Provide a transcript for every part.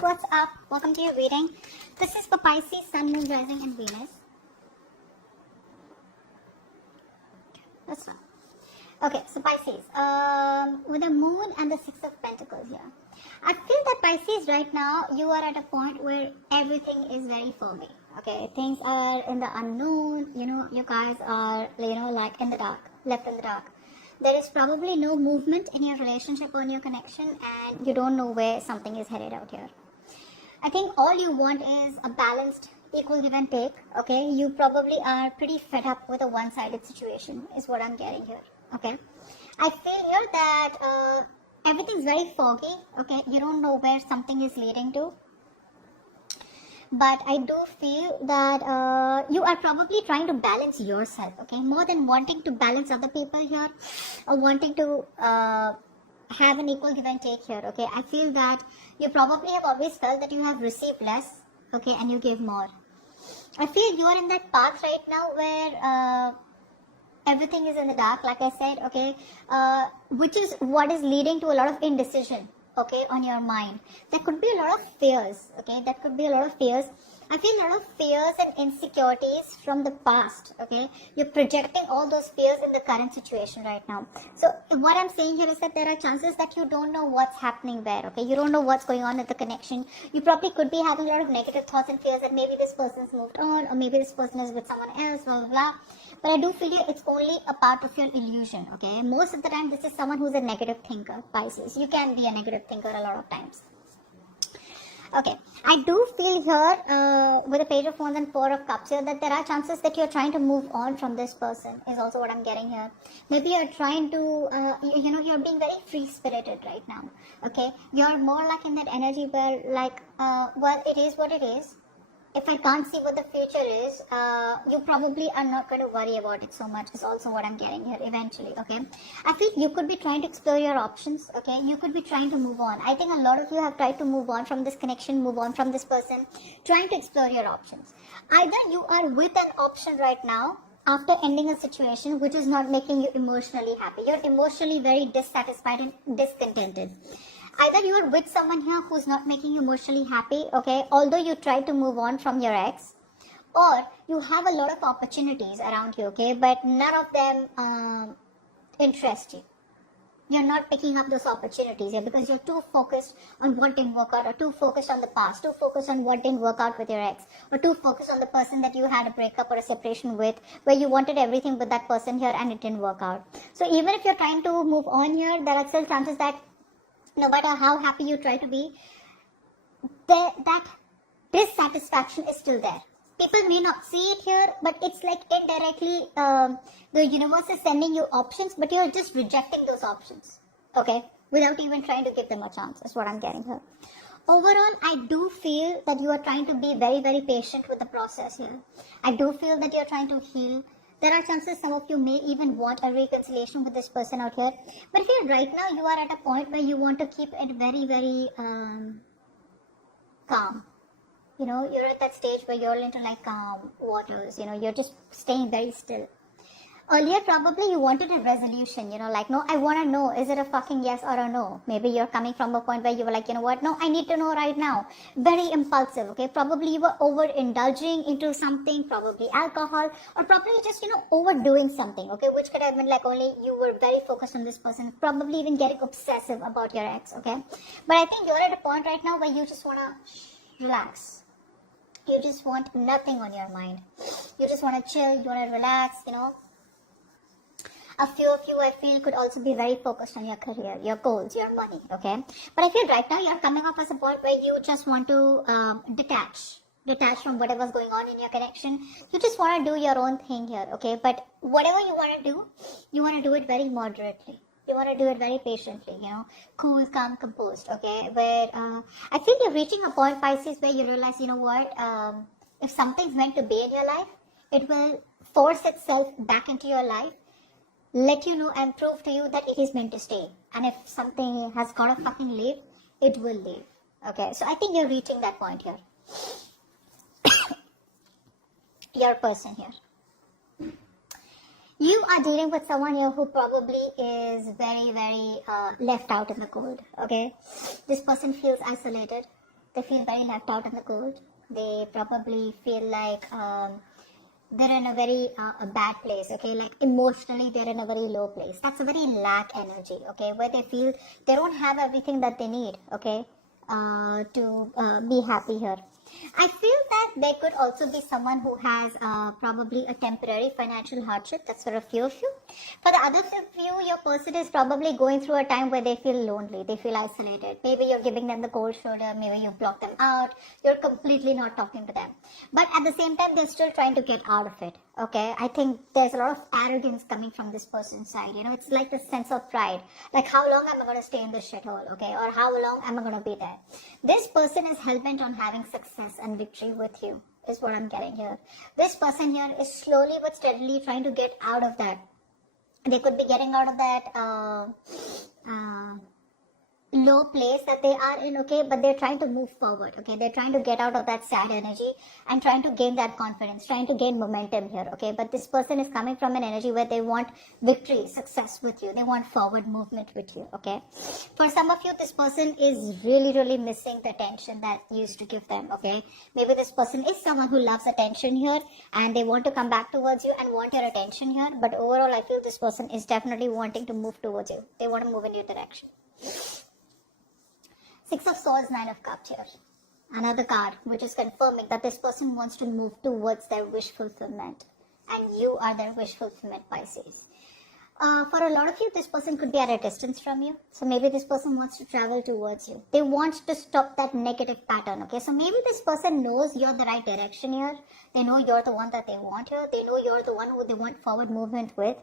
what's up? Welcome to your reading. This is for Pisces, Sun, Moon, Rising and Venus. Let's start. Okay, so Pisces, with the Moon and the Six of Pentacles here. I feel that Pisces right now, you are at a point where everything is very foggy. Okay, things are in the unknown, you guys are, like in the dark, left in the dark. There is probably no movement in your relationship or in your connection, and you don't know where something is headed out here. I think all you want is a balanced, equal give and take, okay? You probably are pretty fed up with a one-sided situation, is what I'm getting here, okay? I feel here that everything's very foggy, okay? You don't know where something is leading to. But I do feel that you are probably trying to balance yourself, okay? More than wanting to balance other people here or wanting to have an equal give and take here, okay? I feel that you probably have always felt that you have received less, okay, and you give more. I feel you are in that path right now where everything is in the dark, like I said, okay, which is what is leading to a lot of indecision, okay, on your mind. There could be a lot of fears, okay, that could be a lot of fears. I feel a lot of fears and insecurities from the past, okay. You're projecting all those fears in the current situation right now. So what I'm saying here is that there are chances that you don't know what's happening there, okay. You don't know what's going on with the connection. You probably could be having a lot of negative thoughts and fears that maybe this person's moved on or maybe this person is with someone else, blah, blah, blah. But I do feel it's only a part of your illusion, okay. Most of the time, this is someone who's a negative thinker, Pisces. You can be a negative thinker a lot of times. Okay, I do feel here with the Page of Wands and Four of Cups here that there are chances that you're trying to move on from this person is also what I'm getting here. Maybe you're trying to, you're being very free-spirited right now, okay. You're more like in that energy where like, well, it is what it is. If I can't see what the future is, you probably are not going to worry about it so much is also what I'm getting here eventually, okay. I feel you could be trying to explore your options, okay. You could be trying to move on. I think a lot of you have tried to move on from this connection, move on from this person, trying to explore your options. Either you are with an option right now after ending a situation which is not making you emotionally happy. You're emotionally very dissatisfied and discontented. Either you are with someone here who's not making you emotionally happy, okay, although you try to move on from your ex, or you have a lot of opportunities around you, okay, but none of them interest you. You're not picking up those opportunities here because you're too focused on what didn't work out, or too focused on the past, too focused on what didn't work out with your ex, or too focused on the person that you had a breakup or a separation with, where you wanted everything with that person here and it didn't work out. So even if you're trying to move on here, there are still chances that no matter how happy you try to be, that dissatisfaction is still there. People may not see it here, but it's like indirectly the universe is sending you options, but you're just rejecting those options, okay, without even trying to give them a chance, is what I'm getting here. Overall, I do feel that you are trying to be very, very patient with the process here. I do feel that you're trying to heal. There are chances some of you may even want a reconciliation with this person out here. But here right now you are at a point where you want to keep it very, very calm. You're at that stage where you're into like calm waters. You're just staying very still. Earlier, probably you wanted a resolution, like, no, I want to know, is it a fucking yes or a no? Maybe you're coming from a point where you were like, you know what, no, I need to know right now. Very impulsive, okay? Probably you were overindulging into something, probably alcohol, or probably just, overdoing something, okay? Which could have been like only you were very focused on this person, probably even getting obsessive about your ex, okay? But I think you're at a point right now where you just want to relax. You just want nothing on your mind. You just want to chill, you want to relax, A few of you, I feel, could also be very focused on your career, your goals, your money, okay? But I feel right now you're coming up as a point where you just want to detach from whatever's going on in your connection. You just want to do your own thing here, okay? But whatever you want to do, you want to do it very moderately. You want to do it very patiently, cool, calm, composed, okay? Where I feel you're reaching a point, Pisces, where you realize, if something's meant to be in your life, it will force itself back into your life, let you know and prove to you that it is meant to stay. And if something has got to fucking leave, it will leave. Okay, so I think you're reaching that point here. Your person here. You are dealing with someone here who probably is very, very left out in the cold. Okay, this person feels isolated. They feel very left out in the cold. They probably feel like they're in a very a bad place, okay? Like emotionally, they're in a very low place. That's a very lack energy, okay? Where they feel they don't have everything that they need, okay? To be happy here. I feel that there could also be someone who has probably a temporary financial hardship. That's for a few of you. For the other few, your person is probably going through a time where they feel lonely, they feel isolated. Maybe you're giving them the cold shoulder, maybe you block them out, you're completely not talking to them. But at the same time, they're still trying to get out of it. Okay, I think there's a lot of arrogance coming from this person's side. You know, it's like the sense of pride. Like, how long am I going to stay in this shithole? Okay, or how long am I going to be there? This person is hell-bent on having success and victory with you, is what I'm getting here. This person here is slowly but steadily trying to get out of that. They could be getting out of that low place that they are in, okay, but they're trying to move forward, okay, they're trying to get out of that sad energy and trying to gain that confidence, trying to gain momentum here, okay. But this person is coming from an energy where they want victory, success with you, they want forward movement with you, okay. For some of you, this person is really missing the attention that you used to give them, okay. Maybe this person is someone who loves attention here and they want to come back towards you and want your attention here, but overall I feel this person is definitely wanting to move towards you. They want to move in your direction. Six of Swords, Nine of Cups here. Another card which is confirming that this person wants to move towards their wish fulfillment. And you are their wish fulfillment, Pisces. For a lot of you, this person could be at a distance from you. So maybe this person wants to travel towards you. They want to stop that negative pattern, okay? So maybe this person knows you're the right direction here. They know you're the one that they want here. They know you're the one who they want forward movement with.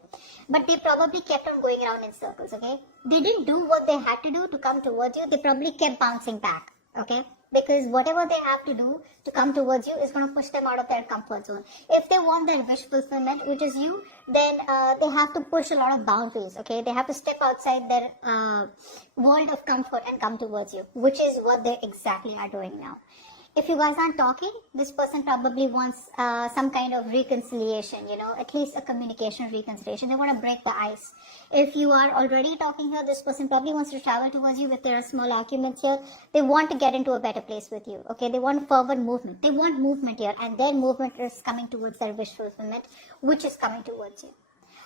But they probably kept on going around in circles, okay? They didn't do what they had to do to come towards you. They probably kept bouncing back, okay? Because whatever they have to do to come towards you is going to push them out of their comfort zone. If they want their wish fulfillment, which is you, then they have to push a lot of boundaries, okay? They have to step outside their world of comfort and come towards you, which is what they exactly are doing now. If you guys aren't talking, this person probably wants some kind of reconciliation, you know, at least a communication reconciliation. They want to break the ice. If you are already talking here, this person probably wants to travel towards you. If there are small arguments here, they want to get into a better place with you, okay? They want forward movement. They want movement here, and their movement is coming towards their wish fulfillment, which is coming towards you.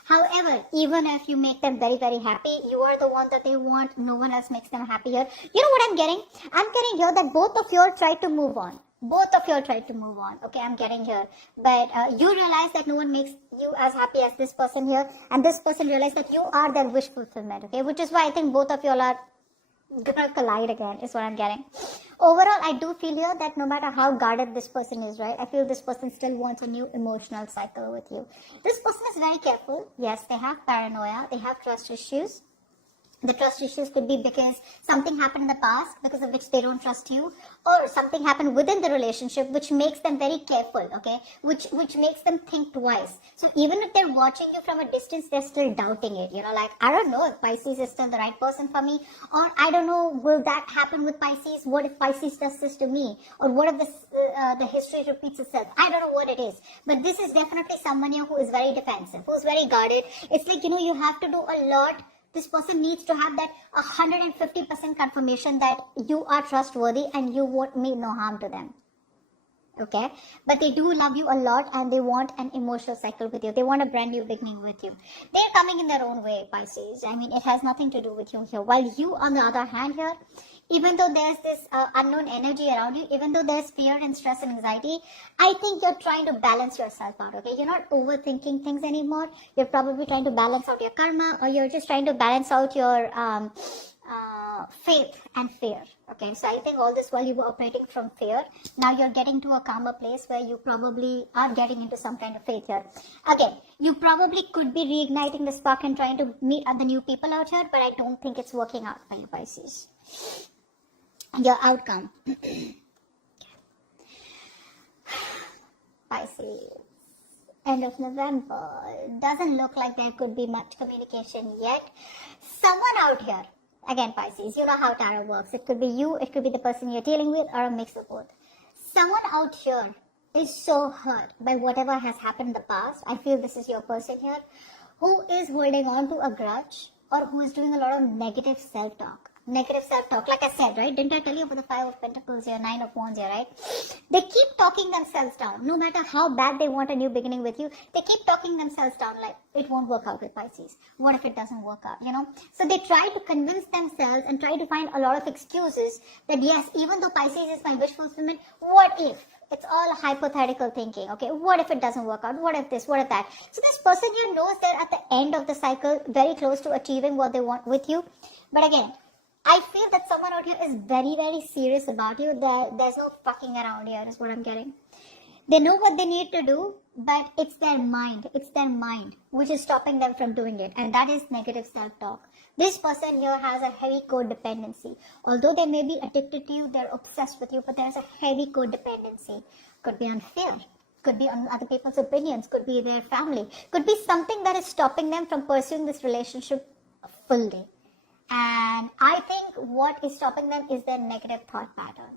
However, even if you make them very happy, you are the one that they want. No one else makes them happy here. You know what I'm getting? I'm getting here that both of you all try to move on. Both of you all try to move on. Okay, I'm getting here. But you realize that no one makes you as happy as this person here. And this person realizes that you are their wish fulfillment. Okay, which is why I think both of you all are gonna collide again, is what I'm getting. Overall, I do feel here that no matter how guarded this person is, right, I feel this person still wants a new emotional cycle with you. This person is very careful. Yes, they have paranoia. They have trust issues. The trust issues could be because something happened in the past because of which they don't trust you, or something happened within the relationship which makes them very careful, okay, which makes them think twice. So even if they're watching you from a distance, they're still doubting it, you know, like, I don't know if Pisces is still the right person for me, or I don't know, will that happen with Pisces? What if Pisces does this to me? Or what if this, the history repeats itself? I don't know what it is, but this is definitely someone here who is very defensive, who's very guarded. It's like, you know, you have to do a lot. This person needs to have that 150% confirmation that you are trustworthy and you won't mean no harm to them. Okay? But they do love you a lot and they want an emotional cycle with you. They want a brand new beginning with you. They're coming in their own way, Pisces. I mean, it has nothing to do with you here. While you, on the other hand here, even though there's this unknown energy around you, even though there's fear and stress and anxiety, I think you're trying to balance yourself out, okay? You're not overthinking things anymore. You're probably trying to balance out your karma, or you're just trying to balance out your faith and fear, okay? So I think all this while you were operating from fear, now you're getting to a calmer place where you probably are getting into some kind of faith here. Again, you probably could be reigniting the spark and trying to meet other new people out here, but I don't think it's working out for you, Pisces. Your outcome. Pisces. End of November. Doesn't look like there could be much communication yet. Someone out here, again Pisces, you know how tarot works. It could be you, it could be the person you're dealing with, or a mix of both. Someone out here is so hurt by whatever has happened in the past. I feel this is your person here, who is holding on to a grudge, or who is doing a lot of negative self-talk. Negative self-talk, like I said, right? Didn't I tell you about the Five of Pentacles here, Nine of Wands here, right? They keep talking themselves down. No matter how bad they want a new beginning with you, they keep talking themselves down like, it won't work out with Pisces. What if it doesn't work out, you know? So they try to convince themselves and try to find a lot of excuses that yes, even though Pisces is my wish fulfillment, what if? It's all hypothetical thinking, okay? What if it doesn't work out? What if this? What if that? So this person here knows they're at the end of the cycle, very close to achieving what they want with you. But again, I feel that someone out here is very, very serious about you. There's no fucking around here, is what I'm getting. They know what they need to do, but it's their mind. It's their mind which is stopping them from doing it. And that is negative self-talk. This person here has a heavy codependency. Although they may be addicted to you, they're obsessed with you, but there's a heavy codependency. Could be on fear. Could be on other people's opinions. Could be their family. Could be something that is stopping them from pursuing this relationship fully. And I think what is stopping them is their negative thought pattern.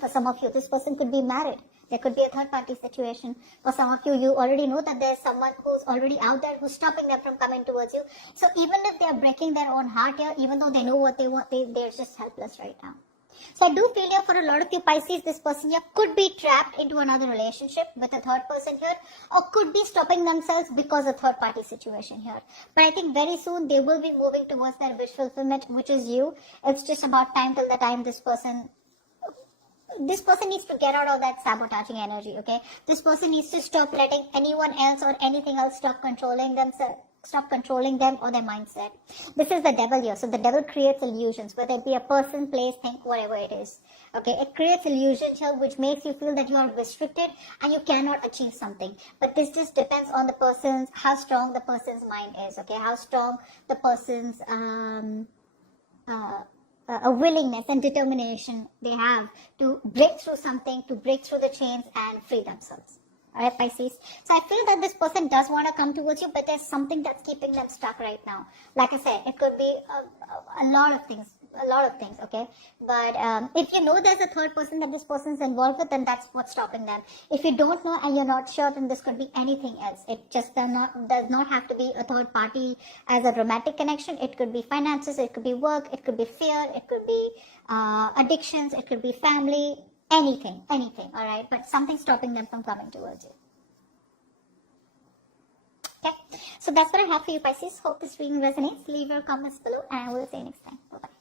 For some of you, this person could be married. There could be a third party situation. For some of you, you already know that there's someone who's already out there who's stopping them from coming towards you. So even if they're breaking their own heart here, even though they know what they want, they're just helpless right now. So I do feel here for a lot of you Pisces, this person here could be trapped into another relationship with a third person here, or could be stopping themselves because of third party situation here. But I think very soon they will be moving towards their wish fulfillment, which is you. It's just about time till the time this person needs to get out of that sabotaging energy, okay? This person needs to stop letting anyone else or anything else stop controlling them or their mindset. This is the devil here. So the devil creates illusions, whether it be a person, place, thing, whatever it is. Okay, it creates illusions here which makes you feel that you are restricted and you cannot achieve something. But this just depends on the person's, how strong the person's mind is, okay? How strong the person's a willingness and determination they have to break through something, to break through the chains and free themselves. Alright, Pisces. So I feel that this person does want to come towards you, but there's something that's keeping them stuck right now. Like I said, it could be a lot of things, okay? But if you know there's a third person that this person's involved with, then that's what's stopping them. If you don't know and you're not sure, then this could be anything else. It just does not have to be a third party as a romantic connection. It could be finances, it could be work, it could be fear, it could be addictions, it could be family. Anything, alright? But something stopping them from coming towards you. Okay, so that's what I have for you, Pisces. Hope this reading resonates. Leave your comments below and I will see you next time. Bye-bye.